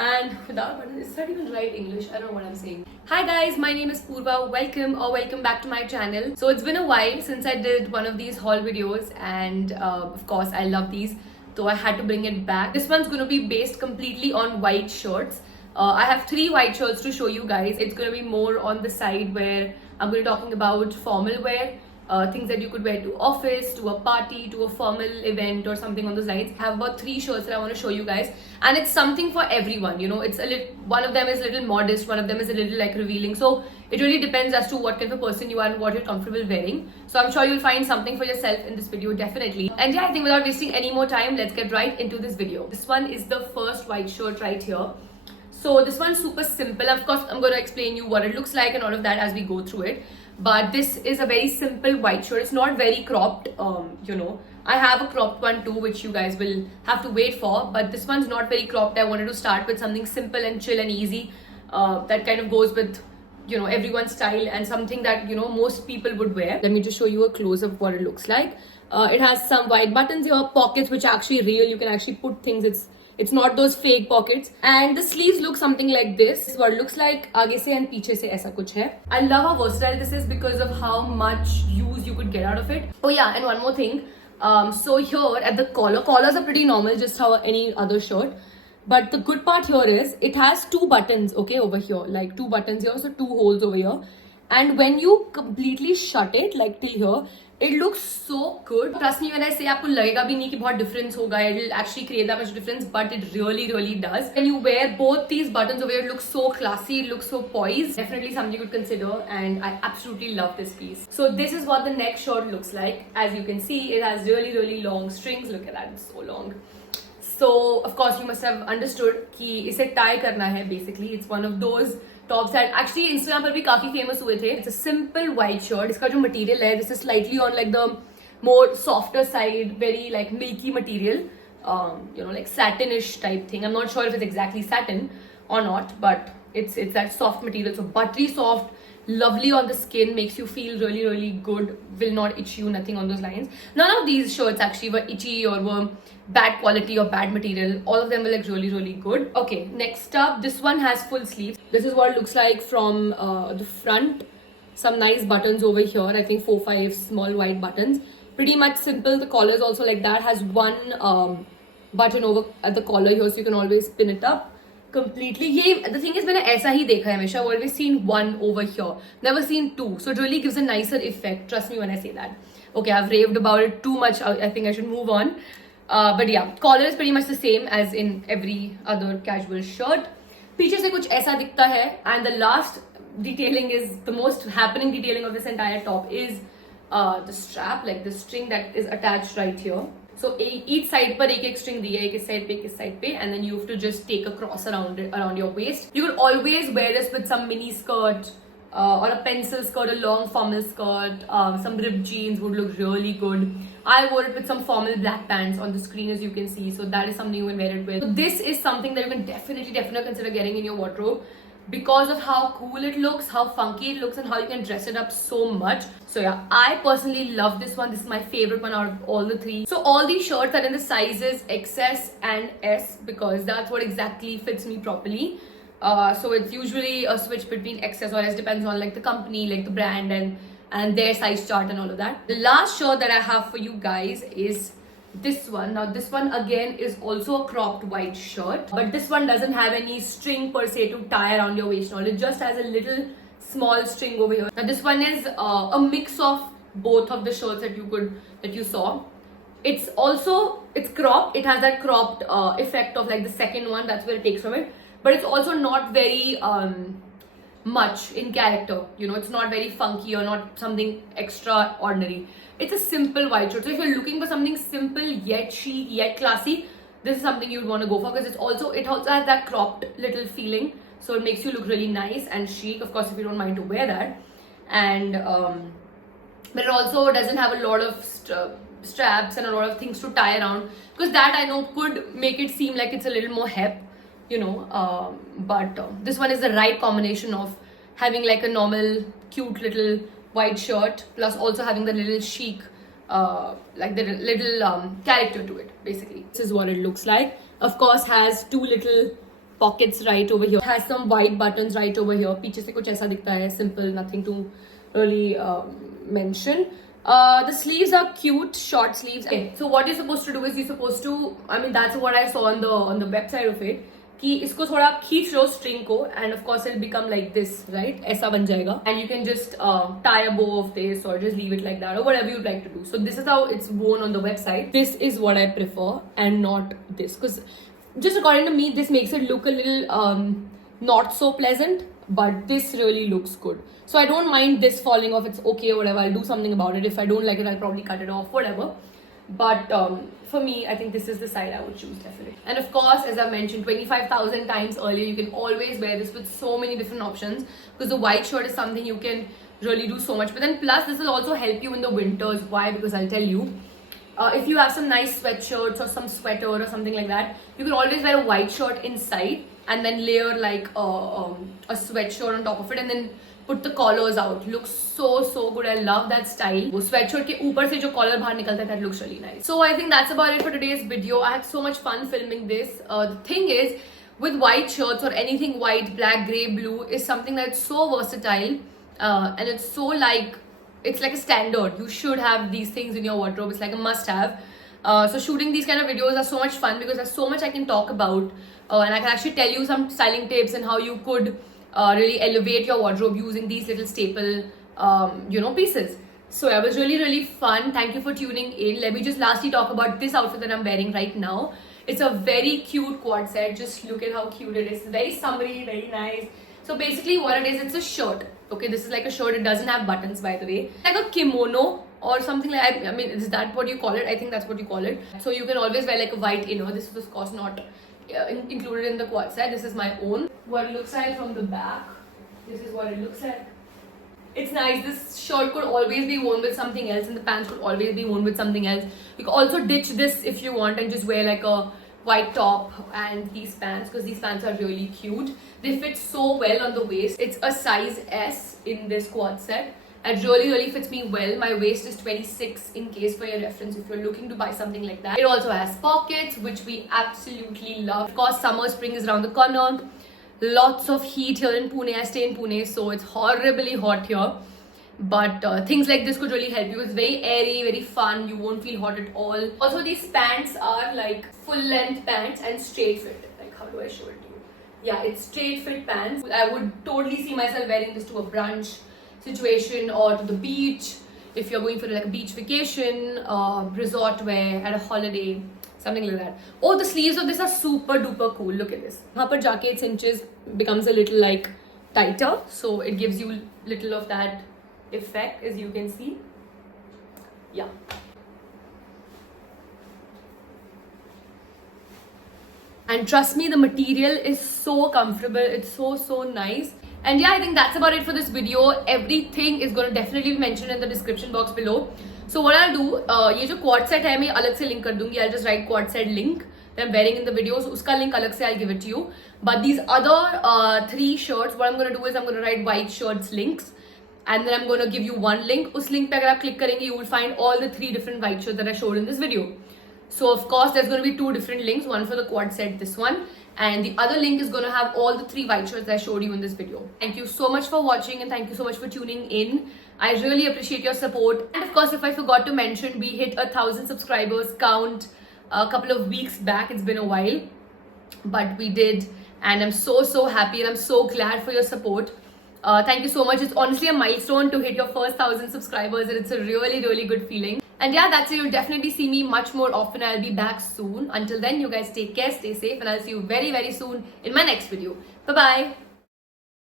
And without buttons, is that even right English? I don't know what I'm saying. Hi guys, my name is Purva. Welcome back to my channel. So it's been a while since I did one of these haul videos, and of course I love these, so I had to bring it back. This one's gonna be based completely on white shirts. I have 3 white shirts to show you guys. It's gonna be more on the side where I'm gonna be talking about formal wear. Things that you could wear to office, to a party, to a formal event or something on those lines. I have about 3 shirts that I want to show you guys, and it's something for everyone. You know, it's a little, one of them is a little modest, one of them is a little like revealing. So it really depends as to what kind of a person you are and what you're comfortable wearing. So I'm sure you'll find something for yourself in this video, definitely. And yeah, I think without wasting any more time, let's get right into this video. This one is the first white shirt right here. So this one's super simple. Of course, I'm going to explain you what it looks like and all of that as we go through it. But this is a very simple white shirt. It's not very cropped. You know, I have a cropped one too, which you guys will have to wait for. But this one's not very cropped. I wanted to start with something simple and chill and easy. That kind of goes with, you know, everyone's style and something that, you know, most people would wear. Let me just show you a close up of what it looks like. It has some white buttons here, pockets which are actually real. You can actually put things. It's not those fake pockets. And the sleeves look something like this. This is what it looks like. Aage se and piche se aisa kuch hai. I love how versatile this is because of how much use you could get out of it. Oh yeah, and one more thing. So here at the collars are pretty normal, just how any other shirt. But the good part here is it has 2 buttons, okay, over here. Like 2 buttons here, so 2 holes over here. And when you completely shut it, like till here, it looks so good. Trust me when I say आपको लगेगा भी नहीं कि बहुत difference होगा. It'll actually create that much difference, but it really does. When you wear both these buttons over here, it looks so classy, it looks so poised. Definitely something you could consider, and I absolutely love this piece. So this is what the next shirt looks like. As you can see, it has really long strings. Look at that, it's so long. So of course you must have understood कि इसे tie करना है basically. It's one of those tops that actually Instagram पर भी काफी famous हुए थे. It's a simple white shirt. इसका जो material है, this is slightly on like the more softer side, very like milky material. You know, like satinish type thing. I'm not sure if it's exactly satin or not, but it's that soft material. So buttery soft, lovely on the skin, makes you feel really good, will not itch you, nothing on those lines. None of these shirts actually were itchy or were bad quality or bad material. All of them were like really good. Okay, next up, this one has full sleeves. This is what it looks like from the front. Some nice buttons over here. I think 4-5 small white buttons. Pretty much simple. The collar is also like that. Has one button over at the collar here, so you can always pin it up completely. The thing is, मैंने ऐसा ही देखा है हमेशा. I've always seen one over here, never seen 2. So it really gives a nicer effect. Trust me when I say that. Okay, I've raved about it too much. I think I should move on. But yeah, collar is pretty much the same as in every other casual shirt. पीछे से कुछ ऐसा दिखता है. And the last detailing is the most happening detailing of this entire top is the strap, like the string that is attached right here. So each side पर एक string दी है, एक इस side पे, and then you have to just take a cross around your waist. You could always wear this with some mini skirt or a pencil skirt, a long formal skirt. Some ripped jeans would look really good. I wore it with some formal black pants on the screen, as you can see. So that is something you can wear it with. So this is something that you can definitely consider getting in your wardrobe, because of how cool it looks, how funky it looks, and how you can dress it up so much. So yeah, I personally love this one. This is my favorite one out of all the 3. So all these shirts are in the sizes XS and S, because that's what exactly fits me properly. So it's usually a switch between XS or S, depends on like the company, like the brand, and their size chart and all of that. The last shirt that I have for you guys is this one. Now this one again is also a cropped white shirt, but this one doesn't have any string per se to tie around your waist. It just has a little small string over here. Now this one is a mix of both of the shirts that you saw. It's cropped. It has that cropped effect of like the second one. That's where it takes from it. But it's also not very much in character. You know, it's not very funky or not something extraordinary. It's a simple white shirt. So if you're looking for something simple yet chic yet classy, this is something you'd want to go for, because it also has that cropped little feeling. So it makes you look really nice and chic, of course, if you don't mind to wear that. And but it also doesn't have a lot of straps and a lot of things to tie around, because that I know could make it seem like it's a little more hip, you know. But this one is the right combination of having like a normal cute little white shirt plus also having the little chic like the little character to it. Basically, this is what it looks like. Of course, has 2 little pockets right over here. It has some white buttons right over here. पीछे से कुछ ऐसा दिखता है. Simple, nothing to really mention. The sleeves are cute, short sleeves. Okay, so what you're supposed to do is you're supposed to, I mean that's what I saw on the website of it, कि इसको थोड़ा आप खींच लो string को, and of course it'll become like this, right? ऐसा बन जाएगा, and you can just tie a bow of this or just leave it like that or whatever you'd like to do. So this is how it's worn on the website. This is what I prefer and not this, because just according to me this makes it look a little not so pleasant, but this really looks good. So I don't mind this falling off. It's okay, whatever. I'll do something about it. If I don't like it, I'll probably cut it off, whatever. But for me, I think this is the side I would choose, definitely. And of course, as I mentioned 25,000 times earlier, you can always wear this with so many different options, because the white shirt is something you can really do so much. But then plus, this will also help you in the winters. Why? Because I'll tell you, if you have some nice sweatshirts or some sweater or something like that, you can always wear a white shirt inside and then layer like a sweatshirt on top of it, and then put the collars out. Looks so good. I love that style. वो sweatshirt के ऊपर से जो collar बाहर निकलता है, that looks really nice. So I think that's about it for today's video. I had so much fun filming this. The thing is, with white shirts or anything white, black, grey, blue, is something that's so versatile, and it's so like, it's like a standard. You should have these things in your wardrobe. It's like a must-have. So shooting these kind of videos are so much fun because there's so much I can talk about, and I can actually tell you some styling tips and how you could really elevate your wardrobe using these little staple, pieces. So it was really fun. Thank you for tuning in. Let me just lastly talk about this outfit that I'm wearing right now. It's a very cute quad set. Just look at how cute it is. It's very summery, very nice. So basically what it is, it's a shirt. Okay, this is like a shirt. It doesn't have buttons, by the way. Like a kimono or something like, I mean, is that what you call it? I think that's what you call it. So you can always wear like a white inner. This is of course not included in the quad set. This is my own. What it looks like from the back. This is what it looks like. It's nice. This shirt could always be worn with something else, and the pants could always be worn with something else. You can also ditch this if you want and just wear like a white top and these pants, because these pants are really cute. They fit so well on the waist. It's a size S in this quad set. It really fits me well. My waist is 26, in case for your reference if you're looking to buy something like that. It also has pockets, which we absolutely love. Of course, summer, spring is around the corner. Lots of heat here in Pune. I stay in Pune, so it's horribly hot here. But things like this could really help you. It's very airy, very fun. You won't feel hot at all. Also, these pants are like full length pants and straight fit. Like, how do I show it to you? Yeah, it's straight fit pants. I would totally see myself wearing this to a brunch situation or to the beach. If you're going for like a beach vacation, resort wear, at a holiday, something like that. Oh, the sleeves of this are super duper cool. Look at this. यहाँ पर जाके 8 inches becomes a little like tighter, so it gives you little of that effect, as you can see. Yeah. And trust me, the material is so comfortable. It's so nice. And yeah, I think that's about it for this video. Everything is going to definitely be mentioned in the description box below. So what I'll do, ये जो quad set है मैं अलग से link कर दूंगी. I'll just write quad set link that I'm wearing in the video. So उसका link अलग से I'll give it to you. But these other 3 shirts, what I'm going to do is I'm going to write white shirts links, and then I'm going to give you one link. उस link पे अगर आप click करेंगे, you will find all the 3 different white shirts that I showed in this video. So of course there's going to be 2 different links, one for the quad set, this one, and the other link is going to have all the 3 white shirts that I showed you in this video. Thank you so much for watching, and thank you so much for tuning in. I really appreciate your support. And of course, if I forgot to mention, we hit 1,000 subscribers count a couple of weeks back. It's been a while, but we did, and I'm so happy, and I'm so glad for your support. Thank you so much. It's honestly a milestone to hit your first 1,000 subscribers, and it's a really good feeling. And yeah, that's it. You'll definitely see me much more often. I'll be back soon. Until then, you guys take care, stay safe, and I'll see you very soon in my next video. Bye-bye.